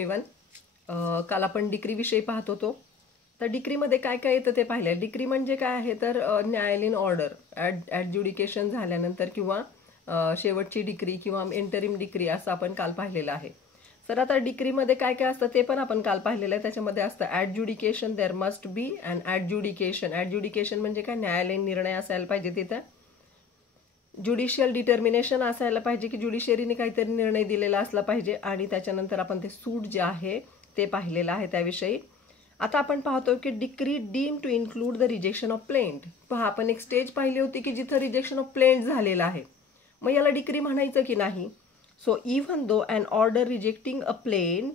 Everyone, काल आपण decree विषयी पाहत होतो. तर डिक्रीमध्ये काय काय येतं ते पाहिलं. डिक्री म्हणजे काय आहे तर न्यायालयीन ऑर्डर ॲडज्युडिकेशन झाल्यानंतर किंवा शेवटची डिक्री किंवा इंटरिम डिक्री असं आपण काल पाहिलेलं आहे. तर आता डिक्रीमध्ये काय काय असतं ते पण आपण काल पाहिलेलं आहे. त्याच्यामध्ये असतं ॲडज्युडिकेशन, देअर मस्ट बी अँड ॲडज्युडिकेशन. ॲडज्युडिकेशन म्हणजे काय, न्यायालयीन निर्णय असायला पाहिजे तिथं. ज्युडिशियल डिटर्मिनेशन असायला पाहिजे की ज्युडिशियरीने काहीतरी निर्णय दिलेला असला पाहिजे. आणि त्याच्यानंतर आपण ते सूट जे आहे ते पाहिलेलं आहे त्याविषयी. आता आपण पाहतो की decree deem to include the rejection of plaint. पहा, आपण एक स्टेज पाहिली होती की जिथं रिजेक्शन ऑफ प्लेंट झालेलं आहे. मग याला डिक्री म्हणायचं की नाही. So even though an order rejecting a plaint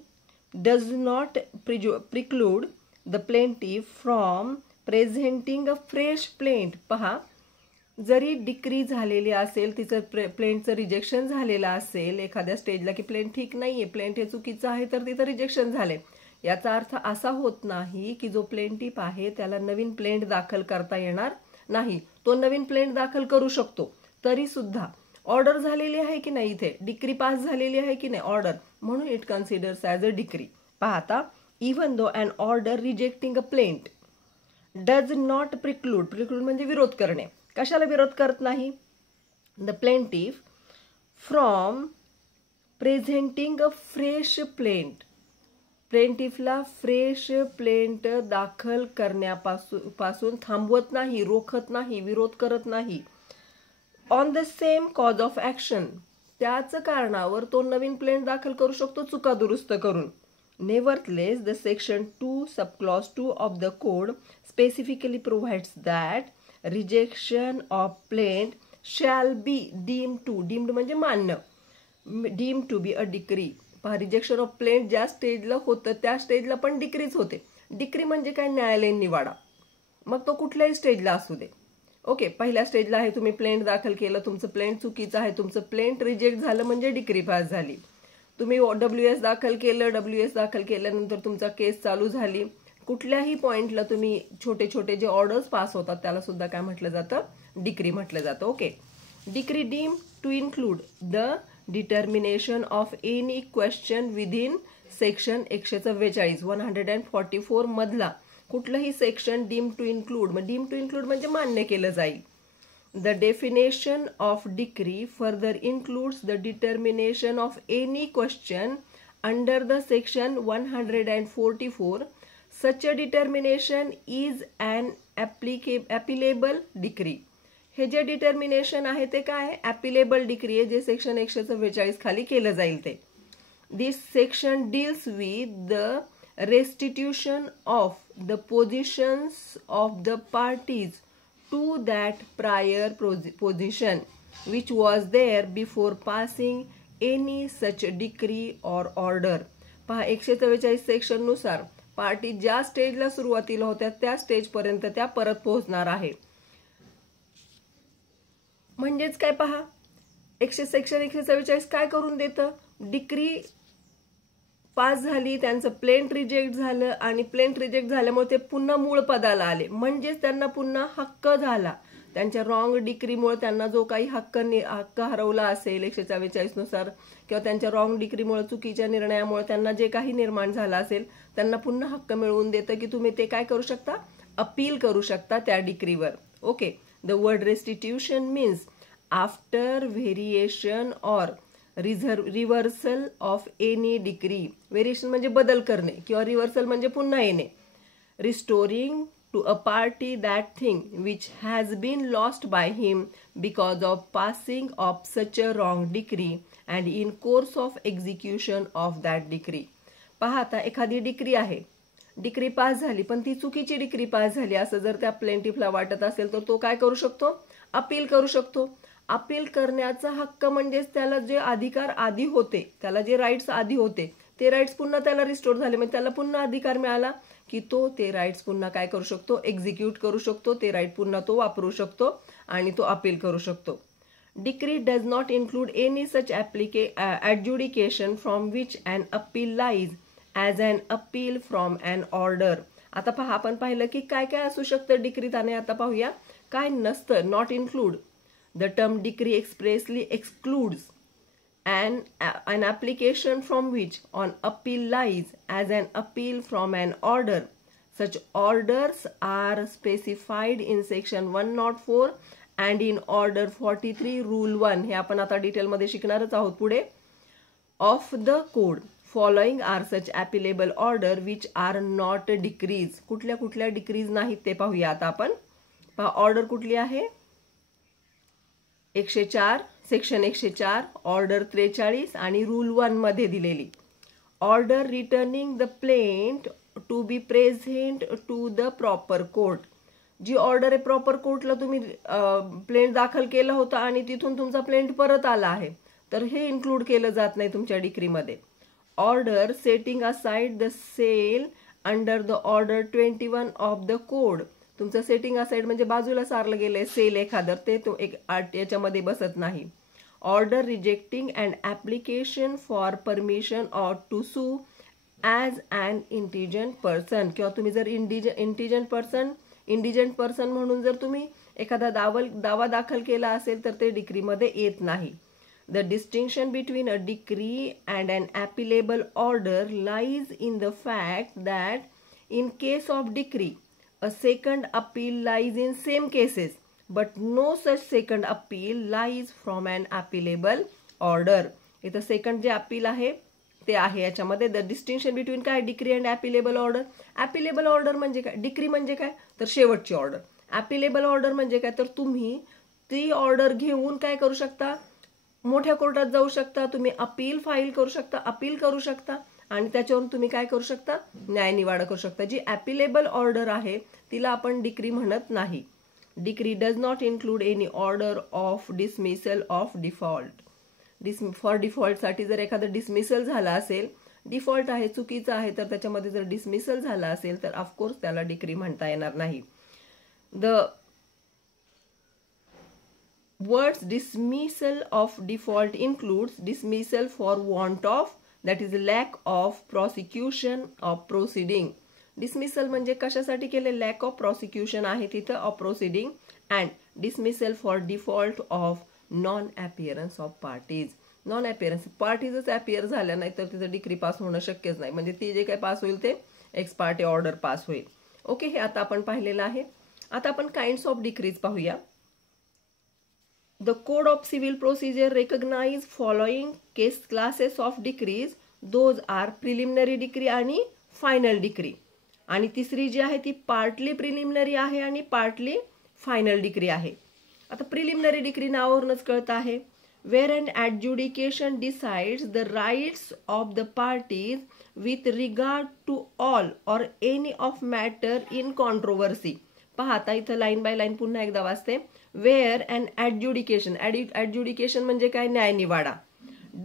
does not preclude the plaintiff from presenting a fresh plaint. पहा, जरी डिक्री झालेली असेल, तिचं प्लेंटचं रिजेक्शन झालेलं असेल एखाद्या स्टेजला की प्लेंट ठीक नाहीये, प्लेंट हे चुकीचं आहे, तर तिथं रिजेक्शन झाले. याचा अर्थ असा होत नाही की जो प्लेंटिफ आहे त्याला नवीन प्लेंट दाखल करता येणार नाही. तो नवीन प्लेंट दाखल करू शकतो. तरी सुद्धा ऑर्डर झालेली आहे की नाही, इथे डिक्री पास झालेली आहे की नाही ऑर्डर, म्हणून it considers as a decree. पाहता, even though an order rejecting a plaint does not preclude म्हणजे विरोध करणे. कशाला विरोध करत नाही? The plaintiff from presenting a fresh plaint. प्लेंटिफला फ्रेश प्लेंट दाखल करण्यापासून थांबवत नाही, रोखत नाही, विरोध करत नाही. On the same cause of action, त्याच कारणावर तो नवीन प्लेंट दाखल करू शकतो चुका दुरुस्त करून. Nevertheless the section 2 subclause 2 of the code specifically provides that rejection of plaint shall be deemed म्हणजे मान्य, deem to be a decree. पहा, रिजेक्शन ऑफ प्लेंट ज्या स्टेजला होतं त्या स्टेजला पण डिक्रीच होते. डिक्री म्हणजे काय, न्यायालयीन निवाडा. मग तो कुठल्याही स्टेजला असू दे. ओके, पहिल्या स्टेजला आहे, तुम्ही प्लेंट दाखल केलं, तुमचं प्लेंट चुकीचं आहे, तुमचं प्लेंट रिजेक्ट झालं म्हणजे डिक्री पास झाली. तुम्ही WS दाखल केलं, WS दाखल केल्यानंतर तुमचा केस चालू झाली. कुठल्याही पॉइंटला तुम्ही छोटे छोटे जे ऑर्डर्स पास होतात त्याला सुद्धा काय म्हटलं जातं, डिक्री म्हटलं जातं. Okay, decree deem to include the determination of any question within section 144 मधला कुठलंही सेक्शन डीम टू इन्क्लूड म्हणजे मान्य केलं जाईल. The definition of decree further includes the determination of any question under the section 144. Such a determination is an appealable decree. हे जे determination आहे ते काय आहे, ॲपिलेबल डिक्री आहे, जे सेक्शन 144 खाली केलं जाईल ते. This section deals with the restitution of the positions of the parties to that prior position which was there before passing any such decree or order. पहा, 144 सेक्शन नुसार पार्टी ज्या स्टेजला सुरुवातीला होत्या त्या स्टेज पर्यंत त्या परत पोहोचणार आहे. म्हणजेच काय, पहा, सेक्शन 144 काय करून देतं, डिक्री पास झाली, त्यांचं प्लेंट रिजेक्ट झालं आणि प्लेंट रिजेक्ट झाल्यामुळे ते पुन्हा मूळ पदाला आले, म्हणजेच त्यांना पुन्हा हक्क झाला. त्यांच्या रॉंग डिक्रीमुळे त्यांना जो काही हक्क हरवला असेल 144 नुसार, किंवा त्यांच्या रॉंग डिक्रीमुळे, चुकीच्या निर्णयामुळे त्यांना जे काही निर्माण झालं असेल त्यांना पुन्हा हक्क मिळवून देतं की तुम्ही ते काय करू शकता, अपील करू शकता त्या डिक्रीवर. Okay, the word restitution means after variation or reversal of any decree. Variation म्हणजे बदल करणे किंवा रिव्हर्सल म्हणजे पुन्हा येणे. Restoring to a party that thing which has been lost by him because of passing of such a wrong decree and in course of execution of that decree. पहा, आता एखादी डिक्री आहे, डिक्री पास झाली पण ती चुकीची decree pass झाली असं जर त्या प्लेंटिफला वाटत असेल तर तो काय करू शकतो, अपील करू शकतो. अपील करण्याचा हक्क म्हणजेच त्याला जे अधिकार आधी होते, त्याला जे राईट्स आधी होते ते राईट्स पुन्हा त्याला रिस्टोर झाले, म्हणजे त्याला पुन्हा अधिकार मिळाला की तो ते राईट्स पुन्हा काय करू शकतो, एक्झिक्यूट करू शकतो, ते राईट पुन्हा तो वापरू शकतो आणि तो अपील करू शकतो. Decree does not include any such adjudication from which an appeal lies as an appeal from an order. आता पहा, आपण पाहिलं की काय काय असू शकतं डिक्रीत, आणि आता पाहूया काय नसतं. Not include. The term decree expressly excludes an application from which on appeal lies as an appeal from an order. Such orders are specified in section 104 and in order 43 rule 1. हे आपण आता डिटेल मध्ये शिकणारच आहोत पुढे. Of the code following are such appealable order which are not decrees. कुठल्या कुठल्या decrease नाहीत ते पाहूया आता आपण. पहा ऑर्डर कुठली आहे? 104 सेक्शन 104 ऑर्डर 43 आणि रूल 1 मध्ये दिलेली. Order returning the plaint to be present to the proper court. जी ऑर्डर आहे प्रॉपर कोर्टला तुम्ही प्लेंट दाखल केला होता आणि तिथून तुमचा प्लेंट परत आला आहे, तर हे इन्क्लूड केलं जात नाही तुमच्या डिक्रीमध्ये. Order setting aside the sale under the order 21 of the code. तुमचं सेटिंग असाइड म्हणजे बाजूला सारलं गेलंय सेल एखादं, ते एक याच्यामध्ये बसत नाही. Order rejecting and application for permission or to sue as an indigent person. किंवा तुम्ही जर इंडिजंट पर्सन म्हणून जर तुम्ही एखादा दावा दाखल केला असेल तर ते डिक्रीमध्ये येत नाही. The distinction between a decree and an appealable order lies in the fact that in case of decree, a second appeal lies in same cases, but no such second appeal lies from an appealable order. इथं second जे appeal आहे ते आहे याच्यामध्ये. The distinction between काय decree and ॲपिलेबल order. ॲपिलेबल order म्हणजे काय? Decree म्हणजे काय तर शेवटची ऑर्डर. ॲपिलेबल ऑर्डर म्हणजे काय तर तुम्ही ती ऑर्डर घेऊन काय करू शकता, मोठ्या कोर्टात जाऊ शकता, तुम्ही अपील फाईल करू शकता, अपील करू शकता आणि त्याच्यावरून तुम्ही काय करू शकता, न्यायनिवाडा करू शकता. जी ॲपिलेबल ऑर्डर आहे तिला आपण डिक्री म्हणत नाही. Decree does not include any order of dismissal of default. For डिफॉल्टसाठी जर एखादं डिसमिसल झाला असेल, डिफॉल्ट आहे चुकीचं आहे, तर त्याच्यामध्ये जर डिसमिसल झाला असेल तर ऑफकोर्स त्याला डिक्री म्हणता येणार नाही. The words dismissal of default includes dismissal for want of, that is lack of prosecution of proceeding. Dismissal म्हणजे कशासाठी केले? lack of prosecution आहे तिथं of proceeding, and dismissal for default of non appearance of parties. Non appearance पार्टीजच appear झाल्या नाही तर तिथं डिक्री पास होणं शक्यच नाही. म्हणजे ती जे काही पास होईल ते एक्स पार्टी ऑर्डर पास होईल. ओके, हे आता आपण पाहिलेलं आहे. आता आपण काइंड्स ऑफ डिक्रीज पाहूया. The Code of Civil Procedure recognize following classes of decrees. Those are preliminary decree आणि final decree. आणि तिसरी जी आहे ती पार्टली प्रिलिमिनरी आहे आणि पार्टली फायनल डिक्री आहे. आता प्रिलिमिनरी डिक्री नावावरूनच कळत आहे. Where an adjudication decides the rights of the parties with regard to all or any of matter in controversy. पहा आता इथं लाईन बाय लाईन पुन्हा एकदा वाचते. Where an adjudication म्हणजे काय? न्यायनिवाडा.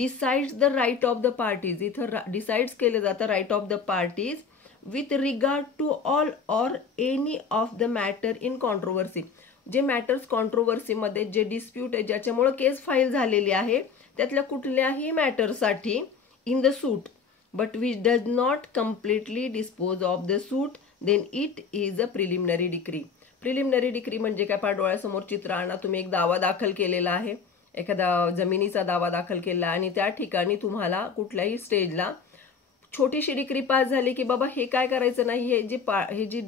Decides the right of the parties. इथं डिसाइड्स केलं जातं right of the parties with regard to all or any of the matter in controversy. जे मॅटर्स कॉन्ट्रोवर्सीमध्ये जे डिस्प्यूट आहे ज्याच्यामुळे केस फाईल झालेली आहे त्यातल्या कुठल्याही मॅटरसाठी in the suit but which does not completely dispose of the suit then it is a preliminary decree. Preliminary decree म्हणजे काय? पहा डोळ्यासमोर चित्र आणा. तुम्ही एक दावा दाखल केलेला आहे, एखादा जमिनीचा दावा दाखल केला आणि त्या ठिकाणी तुम्हाला कुठल्याही स्टेजला छोटीशी डिक्री पास झाली की बाबा हे काय करायचं नाही, हे जी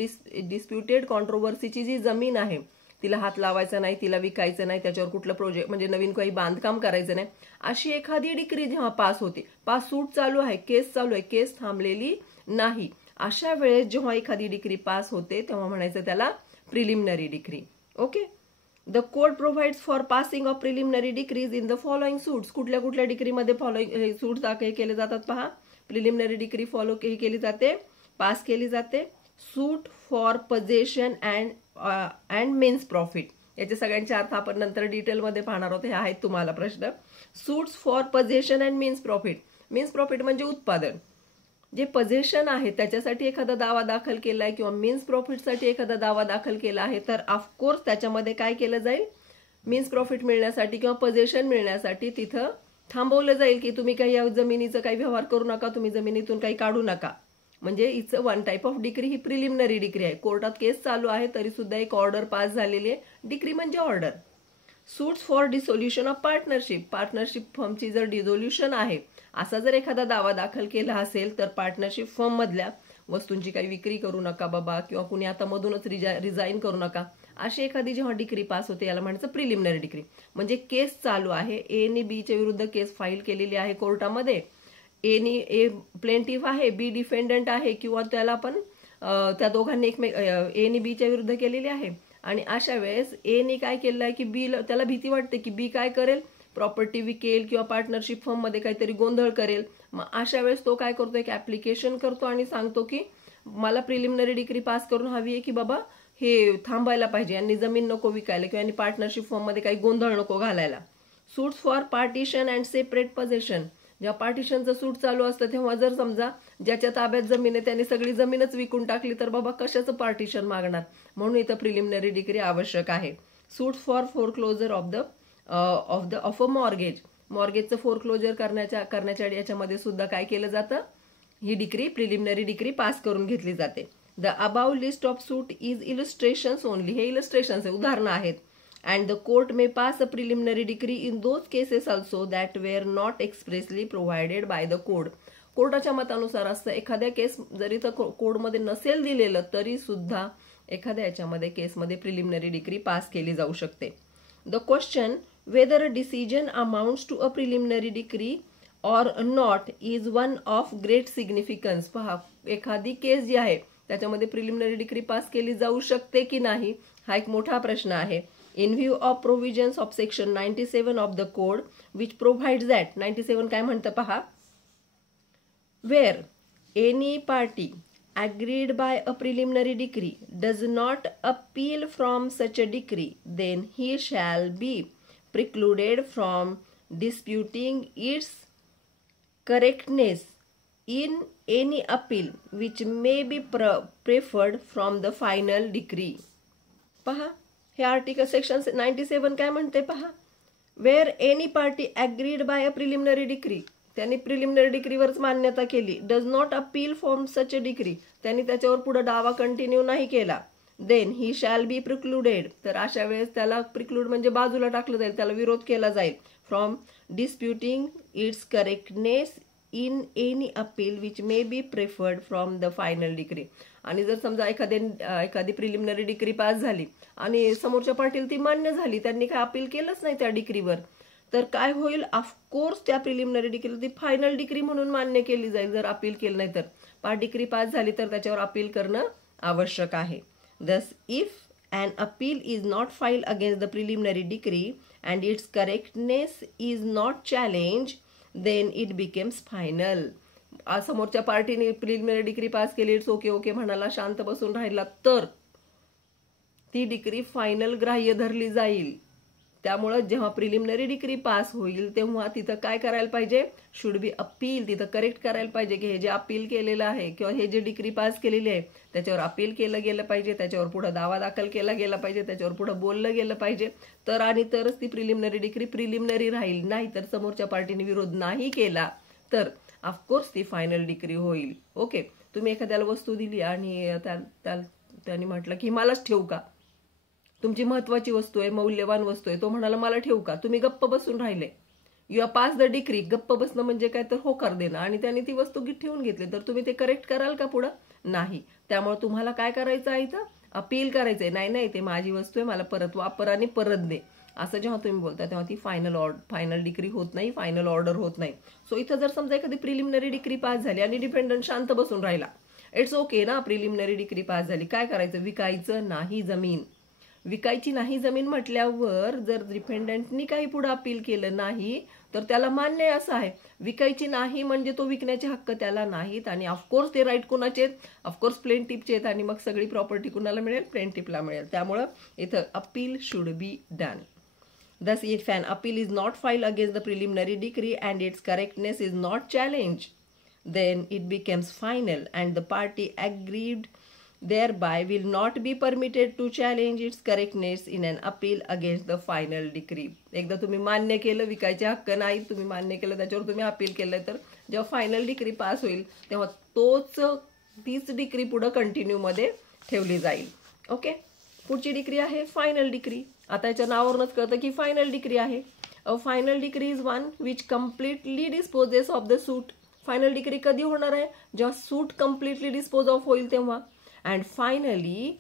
डिस्प्युटेड कॉन्ट्रोवर्सीची जी जमीन आहे तिला हात लावायचा नाही, तिला विकायचं नाही, त्याच्यावर कुठलं प्रोजेक्ट म्हणजे नवीन काही बांधकाम करायचं नाही, अशी एखादी डिक्री जेव्हा पास होते, पास सूट चालू आहे, केस चालू आहे, केस थांबलेली नाही, अशा वेळेस जेव्हा एखादी डिक्री पास होते तेव्हा म्हणायचं त्याला preliminary decree. Okay. The code provides for passing of preliminary decrease in the following suits. कुठल्या कुठल्या डिक्रीमध्ये फॉलोइंग सूट केले जातात पहा. प्रिलिमिनरी डिक्री फॉलो केली जाते, पास केली जाते. Suit for possession and mesne profit. याचे सगळ्यांचे अर्थ आपण नंतर डिटेलमध्ये पाहणार आहोत. हे आहेत तुम्हाला प्रश्न. Suits for possession and mesne profit. Means profit म्हणजे उत्पादन. जे पजेशन आहे त्याच्यासाठी एखादा दावा दाखल केला आहे किंवा मीन्स प्रॉफिटसाठी एखादा दावा दाखल केला आहे तर ऑफकोर्स त्याच्यामध्ये काय केलं जाईल? मीन्स प्रॉफिट मिळण्यासाठी किंवा पजेशन मिळण्यासाठी तिथं थांबवलं जाईल की तुम्ही काही या जमिनीचं काही व्यवहार करू नका, तुम्ही जमिनीतून काही काढू नका. म्हणजे it's one type of decree. He preliminary decree आहे. कोर्टात केस चालू आहे तरी सुद्धा एक ऑर्डर पास झालेली आहे. डिक्री म्हणजे order. Suits for dissolution of partnership, partnership फर्मची जर डिसोल्युशन आहे असा जर एखादा दावा दाखल केला असेल तर पार्टनरशिप फर्म मधल्या वस्तूंची काही विक्री करू नका बाबा, किंवा कुणी आता मधूनच रिझाईन करू नका, अशी एखादी जेव्हा डिक्री पास होते याला म्हणायचं प्रिलिमिनरी डिक्री. म्हणजे केस चालू आहे, ए आणि बी च्या विरुद्ध केस फाईल केलेली आहे कोर्टामध्ये, ए प्लेंटिफ आहे, बी डिफेंडंट आहे, किंवा त्याला पण त्या दोघांनी ए आणि बी च्या विरुद्ध केलेली आहे. आणि अशा वेळेस ए ने काय केलं आहे की बी, त्याला भीती वाटते की बी काय करेल, प्रॉपर्टी विकेल किंवा पार्टनरशिप फर्म मध्ये काहीतरी गोंधळ करेल. मग अशा वेळेस तो काय करतो, एक ऍप्लिकेशन करतो आणि सांगतो की मला प्रिलिमिनरी डिक्री पास करून हवी आहे की बाबा हे थांबायला पाहिजे, यांनी जमीन नको विकायला किंवा यांनी पार्टनरशिप फर्म मध्ये काही गोंधळ नको घालायला. Suits for partition and separate possession, जेव्हा पार्टिशनचं सूट चालू असतं तेव्हा जर समजा ज्याच्या ताब्यात जमीन आहे त्यांनी सगळी जमीनच विकून टाकली तर बाबा कशाचं पार्टिशन मागणार, म्हणून इथं प्रिलिमिनरी डिग्री आवश्यक आहे. Suit for foreclosure of a mortgage, मॉर्गेजचं फोरक्लोजर करण्याच्या याच्यामध्ये सुद्धा काय केलं जातं, ही डिग्री प्रिलिमिनरी डिग्री पास करून घेतली जाते. The above list of suit is illustrations only, हे इलस्ट्रेशन्स आहे, उदाहरणं आहेत. And the court may pass a preliminary decree in those cases also that were not expressly provided by the code. कोर्टाच्या मतानुसार असतं, एखाद्या केस जरी तर कोडमध्ये नसेल दिलेलं तरी सुद्धा एखाद्या याच्यामध्ये केसमध्ये प्रिलिमिनरी डिग्री पास केली जाऊ शकते. The question whether a decision amounts to a preliminary decree or not is one of great significance. पहा, एखादी केस जी आहे त्याच्यामध्ये प्रिलिमिनरी डिग्री पास केली जाऊ शकते की नाही, हा एक मोठा प्रश्न आहे. In view of provisions of section 97 of the code which provides that 97 काय म्हणतं पहा, where any party agreed by a preliminary decree does not appeal from such a decree, then he shall be precluded from disputing its correctness in any appeal which may be preferred from the final decree. पहा, हे article section 97 काय म्हणते पहा, where any party agreed by a preliminary decree, त्यांनी preliminary डिग्रीवरच मान्यता केली, does not appeal from such a decree, त्यांनी त्याच्यावर पुढे दावा कंटिन्यू नाही केला, देन ही शॅल बी प्रिक्लुडेड, तर अशा वेळेस त्याला प्रिक्लूड म्हणजे बाजूला टाकलं जाईल, त्याला विरोध केला जाईल, from disputing it's correctness in any appeal which may be preferred from the final degree. आणि जर समजा एखादी प्रिलिमिनरी डिग्री पास झाली आणि समोरच्या पार्टीला ती मान्य झाली, त्यांनी काय अपील केलंच नाही त्या डिग्रीवर, तर काय होईल, ऑफकोर्स त्या प्रिलिमिनरी डिग्री ती फायनल डिग्री म्हणून मान्य केली जाईल. जर अपील केलं नाही तर डिग्री पास झाली तर त्याच्यावर अपील करणं आवश्यक आहे. दस if an appeal is not filed against the preliminary decree and its correctness is not challenged, then it becomes final. समोरच्या पार्टीने प्रिलिमिनरी डिग्री पास केली, इट्स ओके ओके म्हणाला, शांत बसून राहिला, तर ती डिग्री फायनल ग्राह्य धरली जाईल. त्यामुळे जेव्हा प्रिलिमिनरी डिग्री पास होईल तेव्हा तिथं काय करायला पाहिजे, शुड बी अपील, तिथं करेक्ट करायला पाहिजे की हे जे अपील केलेलं आहे किंवा हे जे डिग्री पास केलेली आहे त्याच्यावर अपील केलं गेलं पाहिजे, त्याच्यावर पुढे दावा दाखल केला गेला पाहिजे, त्याच्यावर पुढे बोललं गेलं पाहिजे, तर आणि तरच ती प्रिलिमिनरी डिग्री प्रिलिमिनरी राहील. नाही तर समोरच्या पार्टीने विरोध नाही केला तर ऑफकोर्स ती फायनल डिग्री होईल. ओके, तुम्ही एखाद्याला वस्तू दिली आणि त्यांनी म्हटलं की मलाच ठेवू का, तुमची महत्वाची वस्तू आहे, मौल्यवान वस्तू आहे, तो म्हणाला मला ठेवू का, तुम्ही गप्प बसून राहिले, you are pass the decree. गप्प बसणं म्हणजे काय तर होकार देणं, आणि त्यांनी ती वस्तू ठेवून घेतली तर तुम्ही ते करेक्ट कराल का पुढं, नाही. त्यामुळे तुम्हाला काय करायचं आहे, इथं अपील करायचंय, नाही ते माझी वस्तू आहे, मला परत वापर आणि परत दे, असं जेव्हा तुम्ही बोलता तेव्हा ती फायनल डिग्री होत नाही, फायनल ऑर्डर होत नाही. सो इथं जर समजा एखादी प्रिलिमिनरी डिग्री पास झाली आणि डिपेंडंट शांत बसून राहिला, इट्स ओके ना, प्रिलिमिनरी डिग्री पास झाली, काय करायचं, विकायचं नाही जमीन. विकायची नाही जमीन म्हटल्यावर जर डिपेंडंटनी काही पुढे अपील केलं नाही तर त्याला मान्य असं आहे, विकायची नाही म्हणजे तो विकण्याचे हक्क त्याला नाहीत, आणि ऑफकोर्स ते राईट कुणाचे आहेत, ऑफकोर्स प्लेंटिफचे आहेत, आणि मग सगळी प्रॉपर्टी कुणाला मिळेल, प्लेंटिफला मिळेल. त्यामुळं इथं appeal should be done. Thus, if an appeal is not filed against the preliminary decree and its correctness is not challenged, then it becomes final and the party aggrieved thereby will not be permitted to challenge its correctness in an appeal against the final decree. एकदा तुम्ही मान्य केलं, विकायचे हक्क नाही, तुम्ही मान्य केलं, त्याच्यावर तुम्ही अपील केलं, तर जेव्हा फायनल डिग्री पास होईल तेव्हा तीच डिग्री पुढे कंटिन्यू मध्ये ठेवली जाईल. ओके, पुढची डिग्री आहे फायनल डिग्री. आता याच्या नावावरूनच कळतं की फायनल डिक्री आहे. A final decree is one which completely disposes of the suit. Final decree कधी होणार आहे? जेव्हा सूट कम्प्लिटली डिस्पोज ऑफ होईल तेव्हा. And finally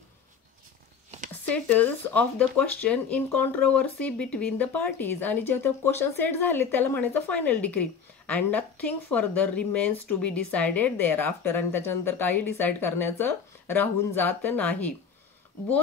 settles of the question in controversy between the parties. आणि जेव्हा क्वेश्चन सेट झाले त्याला म्हणायचं final decree. And nothing further remains to be decided thereafter. आणि त्याच्यानंतर काही डिसाइड करण्याचं राहून जात नाही. बोथ